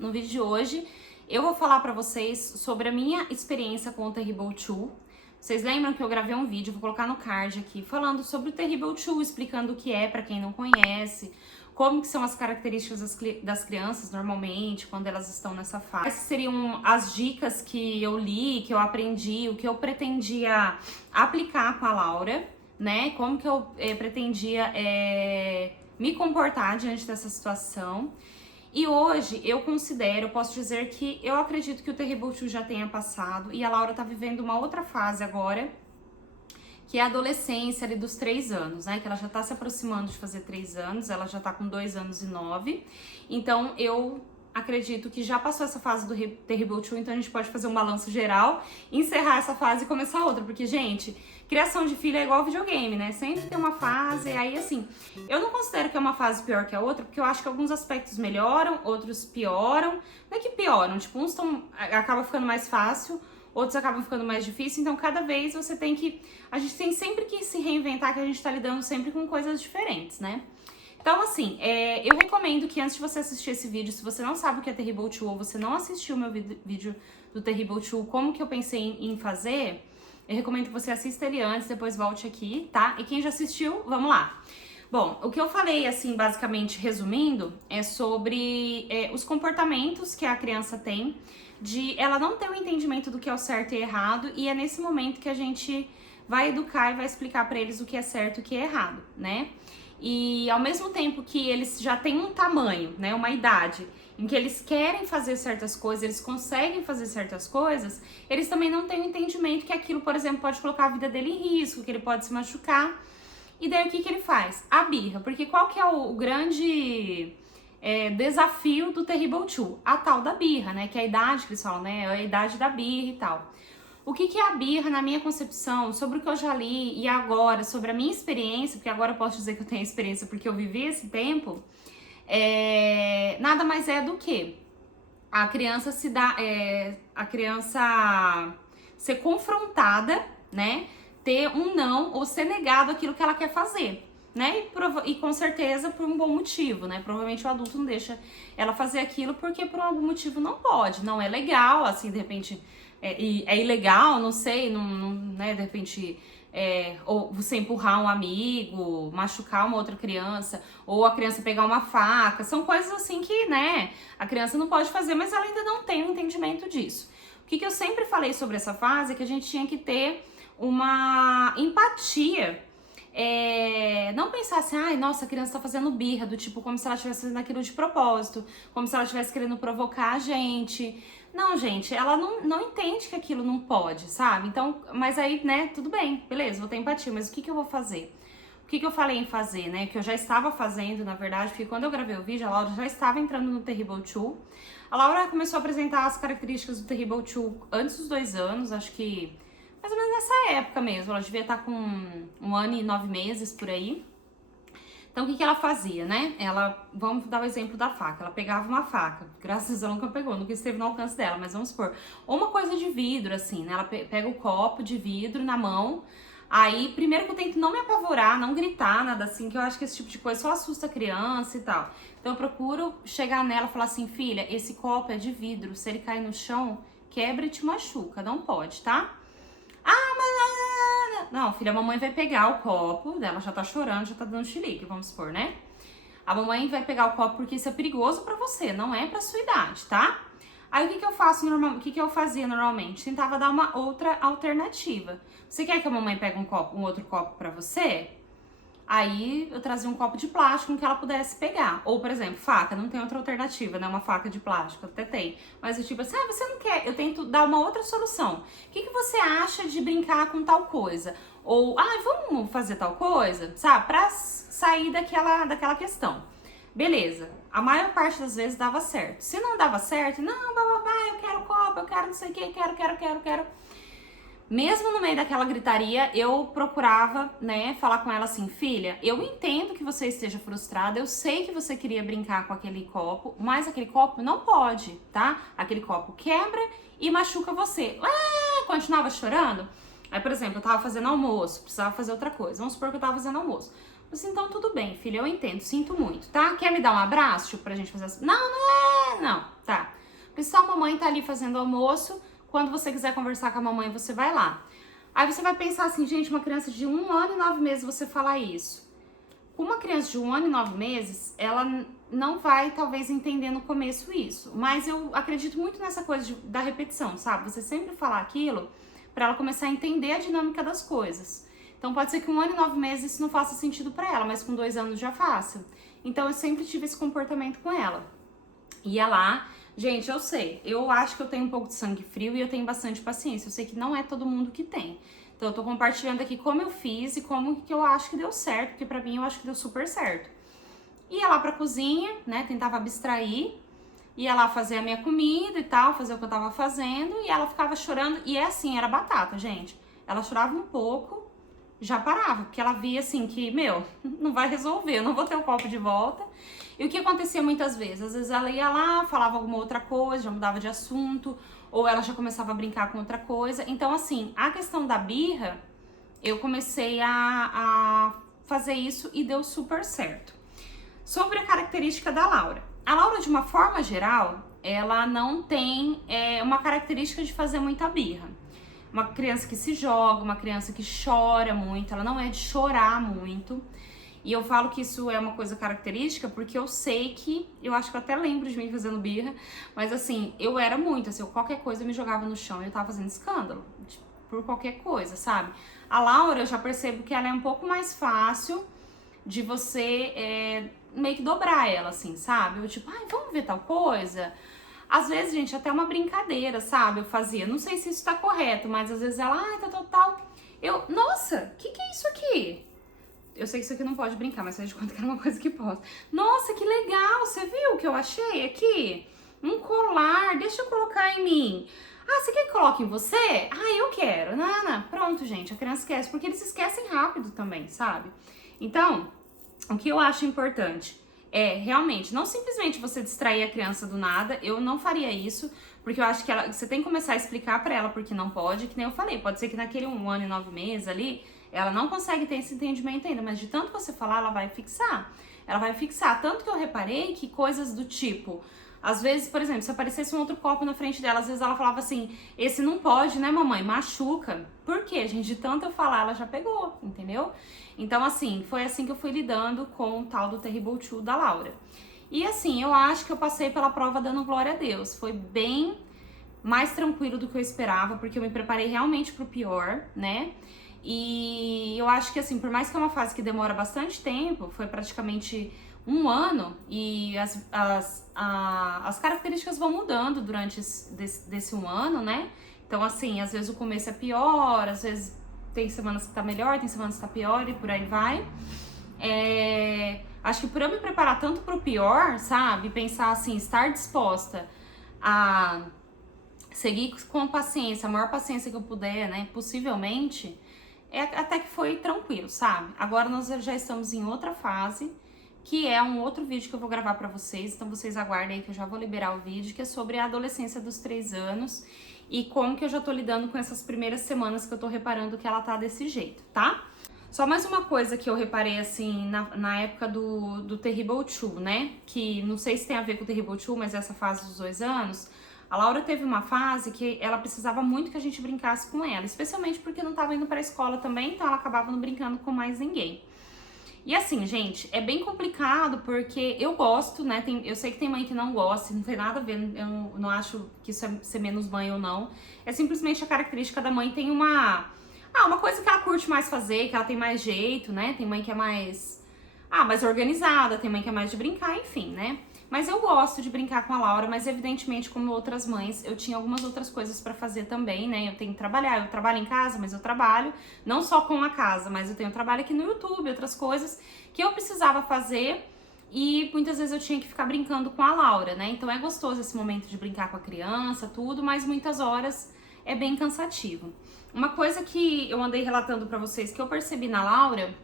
No vídeo de hoje, eu vou falar pra vocês sobre a minha experiência com o Terrible 2. Vocês lembram que eu gravei um vídeo, vou colocar no card aqui, falando sobre o Terrible 2, explicando o que é pra quem não conhece, como que são as características das crianças normalmente, quando elas estão nessa fase. Essas seriam as dicas que eu li, que eu aprendi, o que eu pretendia aplicar com a Laura, né? Como que eu pretendia me comportar diante dessa situação. E hoje eu posso dizer que eu acredito que o Terrible 2 já tenha passado e a Laura tá vivendo uma outra fase agora, que é a adolescência ali dos 3 anos, né? Que ela já tá se aproximando de fazer 3 anos, ela já tá com 2 anos e 9. Então eu acredito que já passou essa fase do Terrible 2, então a gente pode fazer um balanço geral, encerrar essa fase e começar outra, porque, gente, criação de filho é igual videogame, né? Sempre tem uma fase, aí assim, eu não considero que é uma fase pior que a outra, porque eu acho que alguns aspectos melhoram, outros pioram. Não é que pioram, tipo, uns acaba ficando mais fácil, outros acabam ficando mais difícil, então cada vez a gente tem sempre que se reinventar, que a gente tá lidando sempre com coisas diferentes, né? Então, assim, eu recomendo que antes de você assistir esse vídeo, se você não sabe o que é Terrible 2 ou você não assistiu o meu vídeo do Terrible 2, como que eu pensei em fazer, eu recomendo que você assista ele antes, depois volte aqui, tá? E quem já assistiu, vamos lá. Bom, o que eu falei, assim, basicamente, resumindo, é sobre os comportamentos que a criança tem, de ela não ter o entendimento do que é o certo e errado, e é nesse momento que a gente vai educar e vai explicar pra eles o que é certo e o que é errado, né? E ao mesmo tempo que eles já têm um tamanho, né, uma idade, em que eles querem fazer certas coisas, eles conseguem fazer certas coisas, eles também não têm o entendimento que aquilo, por exemplo, pode colocar a vida dele em risco, que ele pode se machucar. E daí o que ele faz? A birra, porque qual que é o grande desafio do Terrible 2? A tal da birra, né, que é a idade que eles falam, né, é a idade da birra e tal. O que é a birra, na minha concepção, sobre o que eu já li e agora, sobre a minha experiência, porque agora eu posso dizer que eu tenho experiência porque eu vivi esse tempo, nada mais é do que a criança a criança ser confrontada, né, ter um não ou ser negado aquilo que ela quer fazer, né, e com certeza por um bom motivo, né, provavelmente o adulto não deixa ela fazer aquilo porque por algum motivo não pode, não é legal, assim, de repente é ilegal, não sei, né, de repente, ou você empurrar um amigo, machucar uma outra criança, ou a criança pegar uma faca, são coisas assim que, né, a criança não pode fazer, mas ela ainda não tem um entendimento disso. O que eu sempre falei sobre essa fase é que a gente tinha que ter uma empatia, não pensar assim, ai, nossa, a criança tá fazendo birra, do tipo, como se ela estivesse fazendo aquilo de propósito, como se ela estivesse querendo provocar a gente. Não, gente, ela não entende que aquilo não pode, sabe? Então, mas aí, né, tudo bem, beleza, vou ter empatia, mas o que eu vou fazer? O que eu falei em fazer, né? Que eu já estava fazendo, na verdade, porque quando eu gravei o vídeo, a Laura já estava entrando no Terrible 2. A Laura começou a apresentar as características do Terrible 2 antes dos 2 anos, acho que mais ou menos nessa época mesmo. Ela devia estar com 1 ano e 9 meses, por aí. Então, o que ela fazia, né? Vamos dar o exemplo da faca. Ela pegava uma faca. Graças a Deus ela nunca pegou, nunca esteve no alcance dela, mas vamos supor. Ou uma coisa de vidro, assim, né? Ela pega o copo de vidro na mão. Aí, primeiro que eu tento não me apavorar, não gritar, nada assim, que eu acho que esse tipo de coisa só assusta a criança e tal. Então, eu procuro chegar nela e falar assim, filha, esse copo é de vidro. Se ele cair no chão, quebra e te machuca. Não pode, tá? Ah, mas... Não, filha, a mamãe vai pegar o copo, ela já tá chorando, já tá dando chilique, vamos supor, né? A mamãe vai pegar o copo porque isso é perigoso pra você, não é pra sua idade, tá? Aí o que eu faço normalmente? O que eu fazia normalmente? Tentava dar uma outra alternativa. Você quer que a mamãe pegue um outro copo pra você? Aí eu trazia um copo de plástico que ela pudesse pegar. Ou, por exemplo, faca, não tem outra alternativa, né? Uma faca de plástico, até tem. Mas eu tipo assim, você não quer? Eu tento dar uma outra solução. O que você acha de brincar com tal coisa? Ou, vamos fazer tal coisa? Sabe? Pra sair daquela questão. Beleza. A maior parte das vezes dava certo. Se não dava certo, não, bababá, eu quero copo, eu quero não sei o que, quero. Mesmo no meio daquela gritaria, eu procurava, né, falar com ela assim, filha, eu entendo que você esteja frustrada, eu sei que você queria brincar com aquele copo, mas aquele copo não pode, tá? Aquele copo quebra e machuca você. Continuava chorando. Aí, por exemplo, eu tava fazendo almoço, precisava fazer outra coisa. Vamos supor que eu tava fazendo almoço. Eu disse, então tudo bem, filha, eu entendo, sinto muito, tá? Quer me dar um abraço, tipo, pra gente fazer assim? Não, Não, tá. Pessoal, a mamãe tá ali fazendo almoço, quando você quiser conversar com a mamãe, você vai lá. Aí você vai pensar assim, gente, uma criança de 1 ano e 9 meses você falar isso. Uma criança de 1 ano e 9 meses, ela não vai talvez entender no começo isso. Mas eu acredito muito nessa coisa da repetição, sabe? Você sempre falar aquilo pra ela começar a entender a dinâmica das coisas. Então pode ser que 1 ano e 9 meses isso não faça sentido pra ela, mas com 2 anos já faça. Então eu sempre tive esse comportamento com ela. Ia lá, gente, eu sei, eu acho que eu tenho um pouco de sangue frio e eu tenho bastante paciência. Eu sei que não é todo mundo que tem. Então eu tô compartilhando aqui como eu fiz e como que eu acho que deu certo, porque pra mim eu acho que deu super certo. Ia lá pra cozinha, né, tentava abstrair, ia lá fazer a minha comida e tal, fazer o que eu tava fazendo, e ela ficava chorando, e é assim, era batata, gente. Ela chorava um pouco, já parava, porque ela via assim que, meu, não vai resolver, eu não vou ter o copo de volta. E o que acontecia muitas vezes? Às vezes ela ia lá, falava alguma outra coisa, já mudava de assunto, ou ela já começava a brincar com outra coisa. Então, assim, a questão da birra, eu comecei a fazer isso e deu super certo. Sobre a característica da Laura. A Laura, de uma forma geral, ela não tem uma característica de fazer muita birra. Uma criança que se joga, uma criança que chora muito, ela não é de chorar muito. E eu falo que isso é uma coisa característica porque eu sei que, eu acho que eu até lembro de mim fazendo birra, mas assim, eu era muito, assim, qualquer coisa eu me jogava no chão e eu tava fazendo escândalo, tipo, por qualquer coisa, sabe? A Laura, eu já percebo que ela é um pouco mais fácil de você meio que dobrar ela, assim, sabe? Eu tipo, ai, vamos ver tal coisa? Às vezes, gente, até uma brincadeira, sabe? Eu fazia, não sei se isso tá correto, mas às vezes ela, ai, tal. Eu, nossa, que é isso aqui? Eu sei que isso aqui não pode brincar, mas faz de conta que era uma coisa que posso. Nossa, que legal, você viu o que eu achei aqui? Um colar, deixa eu colocar em mim. Ah, você quer que coloque em você? Ah, eu quero. Nana, pronto, gente, a criança esquece, porque eles esquecem rápido também, sabe? Então, o que eu acho importante é realmente, não simplesmente você distrair a criança do nada, eu não faria isso, porque eu acho que você tem que começar a explicar pra ela porque não pode, que nem eu falei, pode ser que naquele 1 ano e 9 meses ali, ela não consegue ter esse entendimento ainda, mas de tanto você falar, ela vai fixar. Ela vai fixar, tanto que eu reparei que coisas do tipo, às vezes, por exemplo, se aparecesse um outro copo na frente dela, às vezes ela falava assim, esse não pode, né, mamãe? Machuca. Por quê, gente? De tanto eu falar, ela já pegou, entendeu? Então, assim, foi assim que eu fui lidando com o tal do Terrible 2 da Laura. E assim, eu acho que eu passei pela prova dando glória a Deus. Foi bem mais tranquilo do que eu esperava, porque eu me preparei realmente pro pior, né? E eu acho que assim, por mais que é uma fase que demora bastante tempo, foi praticamente 1 ano, e as características vão mudando durante desse 1 ano, né? Então assim, às vezes o começo é pior, às vezes tem semanas que tá melhor, tem semanas que tá pior e por aí vai. Acho que por eu me preparar tanto pro pior, sabe? Pensar assim, estar disposta a seguir com paciência, a maior paciência que eu puder, né? Possivelmente, até que foi tranquilo, sabe? Agora nós já estamos em outra fase, que é um outro vídeo que eu vou gravar pra vocês, então vocês aguardem aí que eu já vou liberar o vídeo, que é sobre a adolescência dos 3 anos e como que eu já tô lidando com essas primeiras semanas que eu tô reparando que ela tá desse jeito, tá? Só mais uma coisa que eu reparei, assim, na época do Terrible 2, né? Que não sei se tem a ver com o Terrible 2, mas essa fase dos 2 anos... A Laura teve uma fase que ela precisava muito que a gente brincasse com ela, especialmente porque não tava indo pra escola também, então ela acabava não brincando com mais ninguém. E assim, gente, é bem complicado porque eu gosto, né? Eu sei que tem mãe que não gosta, não tem nada a ver, eu não acho que isso é ser menos mãe ou não. É simplesmente a característica da mãe tem uma coisa que ela curte mais fazer, que ela tem mais jeito, né? Tem mãe que é mais organizada, tem mãe que é mais de brincar, enfim, né? Mas eu gosto de brincar com a Laura, mas evidentemente, como outras mães, eu tinha algumas outras coisas pra fazer também, né? Eu tenho que trabalhar, eu trabalho em casa, mas eu trabalho não só com a casa, mas eu tenho trabalho aqui no YouTube, outras coisas que eu precisava fazer e muitas vezes eu tinha que ficar brincando com a Laura, né? Então é gostoso esse momento de brincar com a criança, tudo, mas muitas horas é bem cansativo. Uma coisa que eu andei relatando pra vocês que eu percebi na Laura...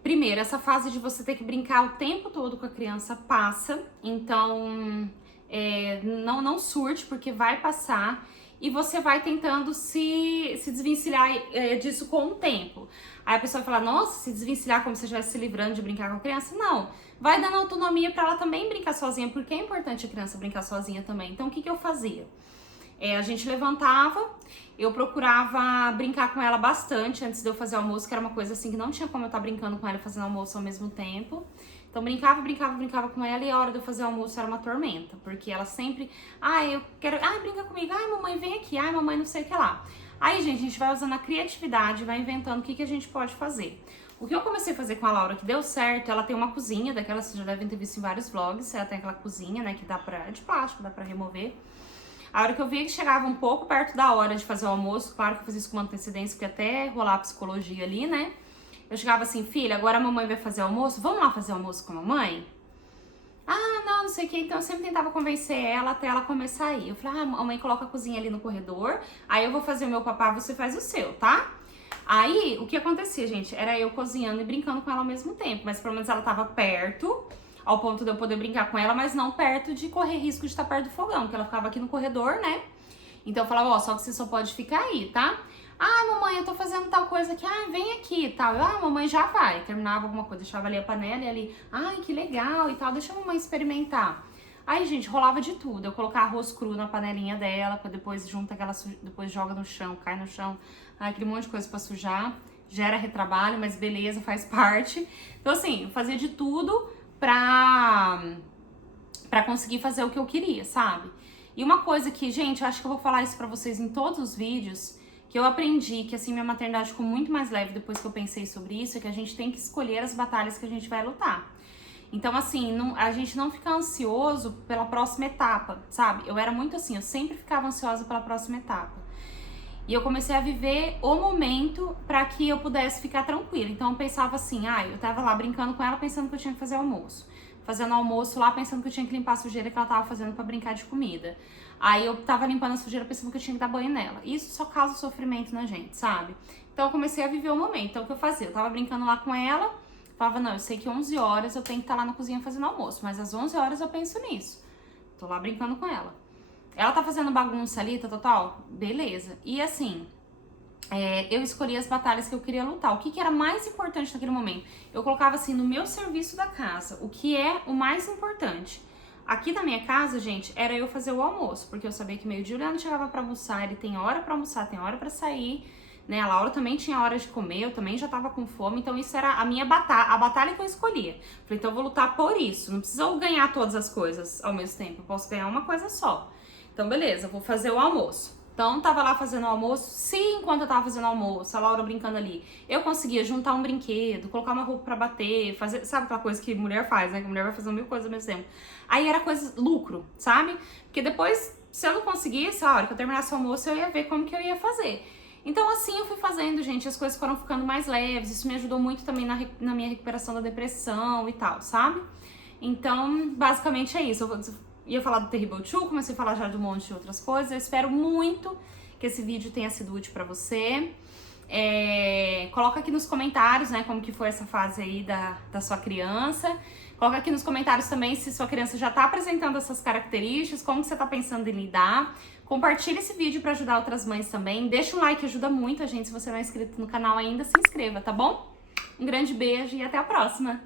Primeiro, essa fase de você ter que brincar o tempo todo com a criança passa, então não surte, porque vai passar. e você vai tentando se desvencilhar disso com o tempo. Aí a pessoa fala, nossa, se desvencilhar como se estivesse se livrando de brincar com a criança. Não, vai dando autonomia para ela também brincar sozinha, porque é importante a criança brincar sozinha também. Então o que eu fazia? A gente levantava, eu procurava brincar com ela bastante antes de eu fazer almoço, que era uma coisa assim que não tinha como eu estar brincando com ela e fazendo almoço ao mesmo tempo. Então brincava com ela, e a hora de eu fazer almoço era uma tormenta, porque ela sempre, eu quero, brinca comigo, mamãe vem aqui, mamãe não sei o que lá. Aí, gente, a gente vai usando a criatividade, vai inventando o que a gente pode fazer. O que eu comecei a fazer com a Laura que deu certo, ela tem uma cozinha, daquelas vocês já devem ter visto em vários vlogs, ela tem aquela cozinha, né, que de plástico, dá pra remover. A hora que eu via que chegava um pouco perto da hora de fazer o almoço, claro que eu fazia isso com uma antecedência, porque até rolar a psicologia ali, né? Eu chegava assim, filha, agora a mamãe vai fazer almoço, vamos lá fazer almoço com a mamãe? Não sei o que, então eu sempre tentava convencer ela até ela começar a ir. Eu falei, a mamãe coloca a cozinha ali no corredor, aí eu vou fazer o meu papá, você faz o seu, tá? Aí, o que acontecia, gente, era eu cozinhando e brincando com ela ao mesmo tempo, mas pelo menos ela tava perto, ao ponto de eu poder brincar com ela, mas não perto de correr risco de estar perto do fogão, porque ela ficava aqui no corredor, né? Então eu falava, só que você só pode ficar aí, tá? Mamãe, eu tô fazendo tal coisa aqui, vem aqui e tal. Mamãe já vai. Terminava alguma coisa, deixava ali a panela e ali, que legal e tal, deixa a mamãe experimentar. Aí, gente, rolava de tudo. Eu colocava arroz cru na panelinha dela, depois junta depois joga no chão, cai no chão, aquele monte de coisa pra sujar. Gera retrabalho, mas beleza, faz parte. Então, assim, eu fazia de tudo pra conseguir fazer o que eu queria, sabe? E uma coisa que, gente, eu acho que eu vou falar isso pra vocês em todos os vídeos, que eu aprendi que, assim, minha maternidade ficou muito mais leve depois que eu pensei sobre isso, é que a gente tem que escolher as batalhas que a gente vai lutar. Então, assim, a gente não fica ansioso pela próxima etapa, sabe? Eu era muito assim, eu sempre ficava ansiosa pela próxima etapa. E eu comecei a viver o momento pra que eu pudesse ficar tranquila. Então, eu pensava assim, eu tava lá brincando com ela pensando que eu tinha que fazer almoço. Fazendo almoço lá, pensando que eu tinha que limpar a sujeira que ela tava fazendo pra brincar de comida. Aí eu tava limpando a sujeira pensando que eu tinha que dar banho nela. Isso só causa sofrimento na gente, sabe? Então eu comecei a viver o momento. Então o que eu fazia? Eu tava brincando lá com ela, falava, não, eu sei que 11 horas eu tenho que estar lá na cozinha fazendo almoço, mas às 11 horas eu penso nisso. Tô lá brincando com ela. Ela tá fazendo bagunça ali, tal, beleza. E assim, eu escolhi as batalhas que eu queria lutar. O que era mais importante naquele momento? Eu colocava assim, no meu serviço da casa, o que é o mais importante. Aqui na minha casa, gente, era eu fazer o almoço, porque eu sabia que meio-dia o Leandro chegava pra almoçar, ele tem hora pra almoçar, tem hora pra sair, né? A Laura também tinha hora de comer, eu também já tava com fome, então isso era a minha batalha, a batalha que eu escolhia. Falei, então eu vou lutar por isso, não precisa eu ganhar todas as coisas ao mesmo tempo, eu posso ganhar uma coisa só. Então beleza, vou fazer o almoço. Então, tava lá fazendo o almoço, se enquanto eu tava fazendo o almoço, a Laura brincando ali, eu conseguia juntar um brinquedo, colocar uma roupa pra bater, fazer, sabe aquela coisa que mulher faz, né? Que mulher vai fazendo mil coisas ao mesmo tempo. Aí era coisa, lucro, sabe? Porque depois, se eu não conseguisse, a hora que eu terminasse o almoço, eu ia ver como que eu ia fazer. Então, assim eu fui fazendo, gente, as coisas foram ficando mais leves, isso me ajudou muito também na minha recuperação da depressão e tal, sabe? Então, basicamente é isso. Eu ia falar do Terrible 2, comecei a falar já de um monte de outras coisas. Eu espero muito que esse vídeo tenha sido útil pra você. Coloca aqui nos comentários, né, como que foi essa fase aí da sua criança. Coloca aqui nos comentários também se sua criança já tá apresentando essas características, como que você tá pensando em lidar. Compartilha esse vídeo pra ajudar outras mães também. Deixa um like, ajuda muito a gente. Se você não é inscrito no canal ainda, se inscreva, tá bom? Um grande beijo e até a próxima!